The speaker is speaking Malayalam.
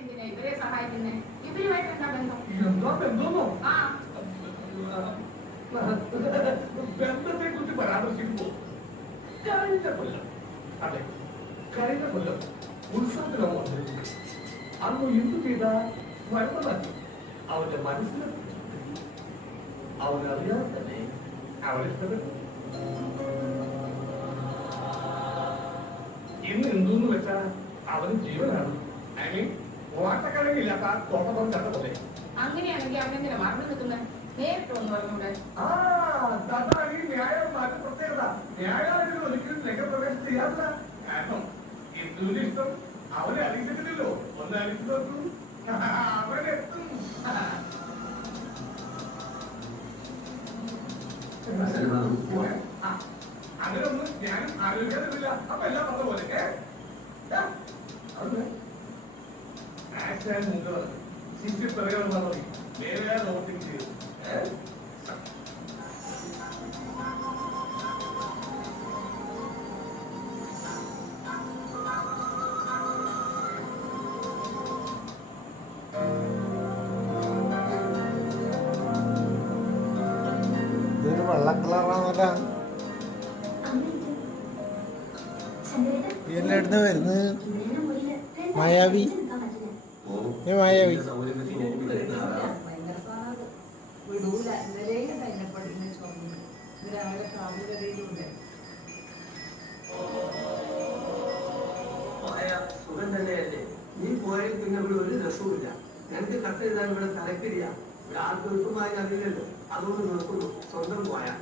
എന്തിനാ ഇവരെ സഹായിക്കുന്നേ? ഇവരുമായിട്ട് എന്താ ബന്ധം? എന്താ ബന്ധമോ? ആ ബന്ധത്തെ കുറിച്ച് പരാമർശിക്കുമ്പോ കഴിഞ്ഞ കൊല്ലം ഉത്സവത്തിലാണ് വന്നിരുന്നത്. അന്ന് എന്തു ചെയ്ത മരണമാക്കി അവന്റെ മനസ്സിൽ അവനറിയാതെ തന്നെ അവനെ ഇഷ്ടപ്പെട്ടു. ഇന്ന് എന്തെന്ന് വെച്ചാൽ അവന് ജീവനാണ്. ഓട്ടക്കഴവില്ലാത്ത തോട്ടം കണ്ട പോലെ. അങ്ങനെയാണെങ്കിൽ അവനെന്തിനാ മറന്നു നിൽക്കുന്നത്? നേരിട്ട് ഒന്ന് പറഞ്ഞൂടെ? അതാണ് ഈ ന്യായമാറ്റ പ്രത്യേകത. ന്യായാലയത്തിൽ ഒരിക്കലും രംഗപ്രവേശം ചെയ്യാറില്ല. കാരണം ഹിന്ദുവിന്റെ ഇഷ്ടം അവനെ അറിയിച്ചിട്ടില്ലല്ലോ. ഒന്ന് അറിയിച്ചു നോക്കൂ, അവനെത്തും. അങ്ങനെ ഒന്നും ഞാനും ആലോചിക്കാറില്ല. അപ്പൊ എല്ലാം പറഞ്ഞ പോലെ ശിശു പറയാൻ മതി. വേറെ നോട്ടിങ് ചെയ്തു. ഇതൊരു വെള്ള കളറാണല്ല. ഇതെല്ലായിടുന്ന് വരുന്നത് മായാവി. മായാവി സുഖം തന്നെയല്ലേ? നീ പോയാൽ പിന്നെ ഇവിടെ ഒരു രസവുമില്ല. ഞങ്ങൾക്ക് കത്ത് എഴുതാൻ ഇവിടെ തലക്കില്ല. ഇവിടെ ആർക്കും എളുപ്പമായി അറിയില്ലല്ലോ. അതുകൊണ്ട് നോക്കുന്നു സ്വന്തം പോയാ.